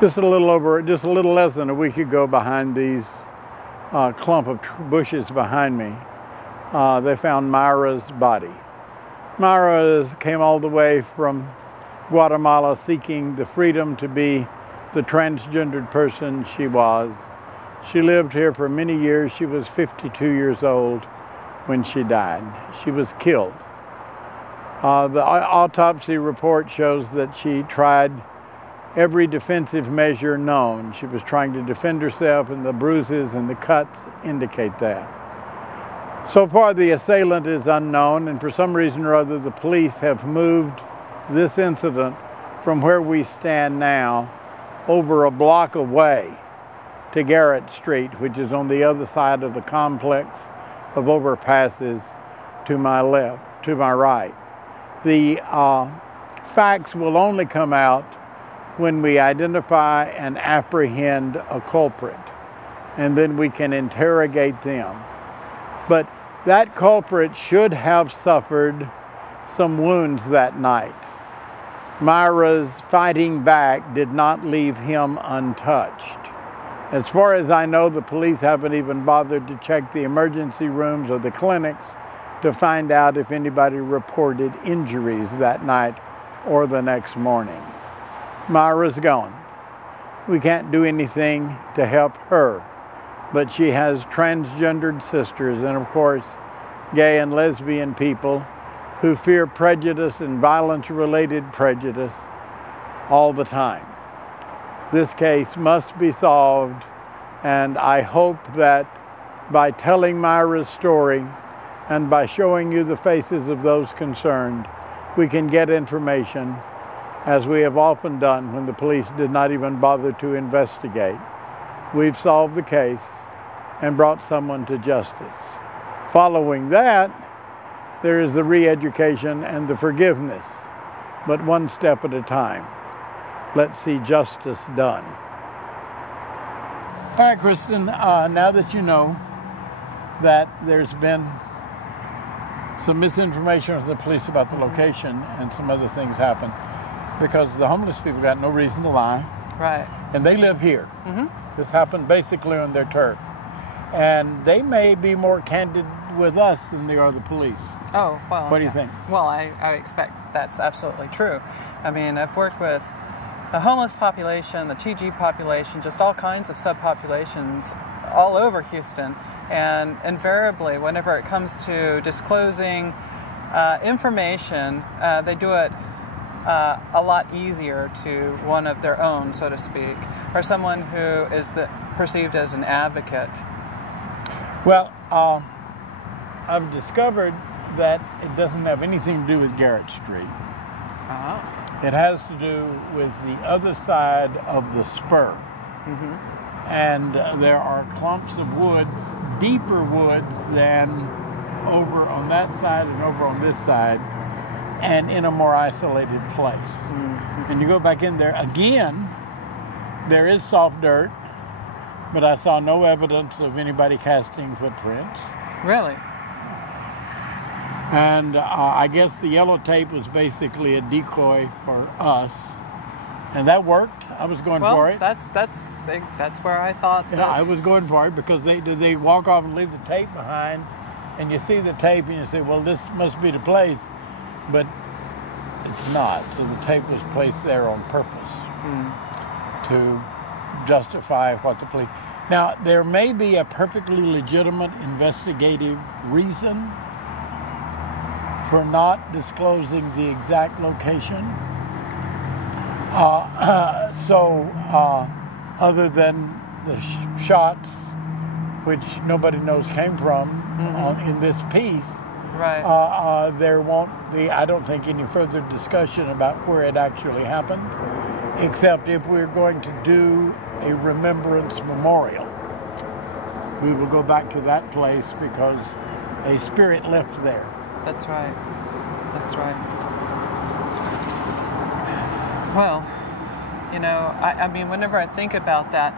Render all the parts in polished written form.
Just a little less than a week ago, behind these clump of bushes behind me, they found Myra's body. Myra came all the way from Guatemala seeking the freedom to be the transgendered person she was. She lived here for many years. She was 52 years old when she died. She was killed. The autopsy report shows that she tried every defensive measure known. She was trying to defend herself, and the bruises and the cuts indicate that. So far, the assailant is unknown, and for some reason or other, the police have moved this incident from where we stand now over a block away to Garrott Street, which is on the other side of the complex of overpasses to my left, to my right. The facts will only come out when we identify and apprehend a culprit, and then we can interrogate them. But that culprit should have suffered some wounds that night. Myra's fighting back did not leave him untouched. As far as I know, the police haven't even bothered to check the emergency rooms or the clinics to find out if anybody reported injuries that night or the next morning. Myra's gone. We can't do anything to help her, but she has transgendered sisters and, of course, gay and lesbian people who fear prejudice and violence-related prejudice all the time. This case must be solved, and I hope that by telling Myra's story and by showing you the faces of those concerned, we can get information, as we have often done when the police did not even bother to investigate. We've solved the case and brought someone to justice. Following that, there is the re-education and the forgiveness, but one step at a time. Let's see justice done. All right, Cristan, now that you know that there's been some misinformation with the police about the location and some other things happen, because the homeless people got no reason to lie. Right. And they live here. This happened basically on their turf. And they may be more candid with us than they are the police. Oh, well. What do you think? Well, I expect that's absolutely true. I mean, I've worked with the homeless population, the TG population, just all kinds of subpopulations all over Houston. And invariably, whenever it comes to disclosing information, they do it a lot easier to one of their own, so to speak, or someone who is perceived as an advocate. Well, I've discovered that it doesn't have anything to do with Garrett Street. It has to do with the other side of the spur. And there are clumps of woods, deeper woods than over on that side and over on this side, and in a more isolated place. And you go back in there, again, there is soft dirt, but I saw no evidence of anybody casting footprints. Really? And I guess the yellow tape was basically a decoy for us, and that worked. I was going for it. That's where I thought. Yeah, I was going for it because they walk off and leave the tape behind, and you see the tape and you say, well, this must be the place, but it's not. So the tape was placed there on purpose to justify what the police. Now, there may be a perfectly legitimate investigative reason for not disclosing the exact location. Other than the shots, which nobody knows came from in this piece, right. There won't be, I don't think, any further discussion about where it actually happened, except if we're going to do a remembrance memorial. We will go back to that place because a spirit left there. That's right. That's right. Well, you know, I mean, whenever I think about that,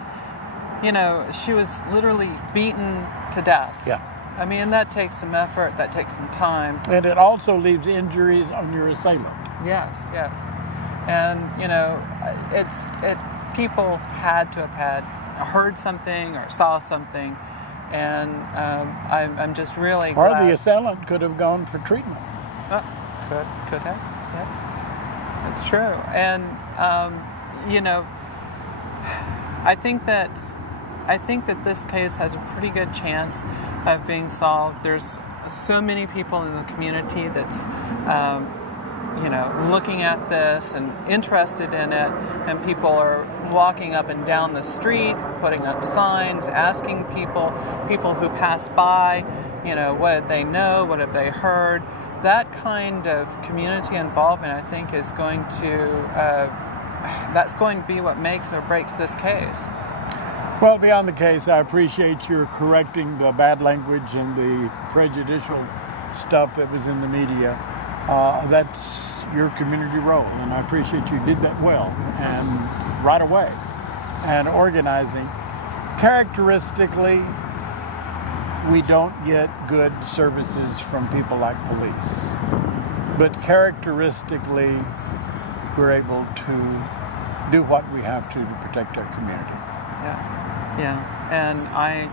you know, she was literally beaten to death. Yeah. I mean, that takes some effort, that takes some time. And it also leaves injuries on your assailant. Yes, yes. And, you know, people had to have heard something or saw something, and I'm just really glad. Or the assailant could have gone for treatment. Could have, yes, that's true. And you know, I think that this case has a pretty good chance of being solved. There's so many people in the community that's you know, looking at this and interested in it, and people are walking up and down the street, putting up signs, asking people who pass by, you know, what did they know, what have they heard. That kind of community involvement, I think, is going to that's going to be what makes or breaks this case. Well, beyond the case, I appreciate your correcting the bad language and the prejudicial stuff that was in the media. That's your community role, and I appreciate you did that well and right away. And organizing. Characteristically, we don't get good services from people like police, but characteristically, we're able to do what we have to protect our community. Yeah, and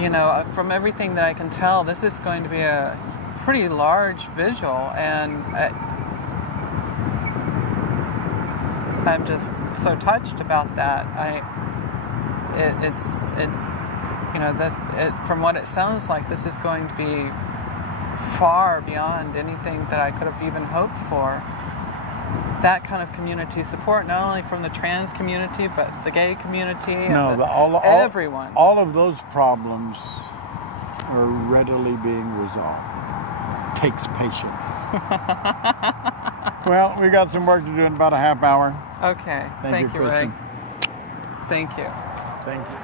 you know, from everything that I can tell, this is going to be a pretty large vigil, and I'm just so touched about that. You know, from what it sounds like, this is going to be far beyond anything that I could have even hoped for. That kind of community support, not only from the trans community, but the gay community, and everyone. All of those problems are readily being resolved. Takes patience. Well, we got some work to do in about a half hour. Okay. Thank you, Ray. Thank you. Thank you.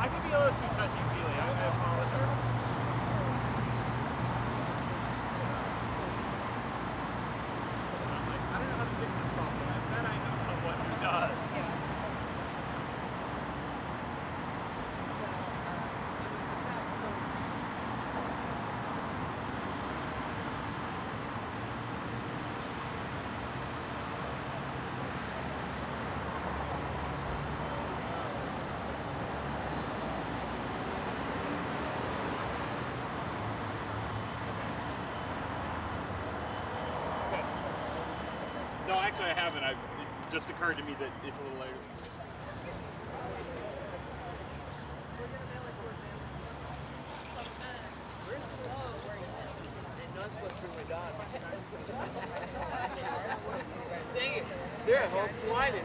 I could be a little too touchy-feely. I apologize. I'm like, I don't know how to fix this problem. I bet I know someone who does. No, actually I haven't. It just occurred to me that it's a little later. Dang it, they're at home blinded.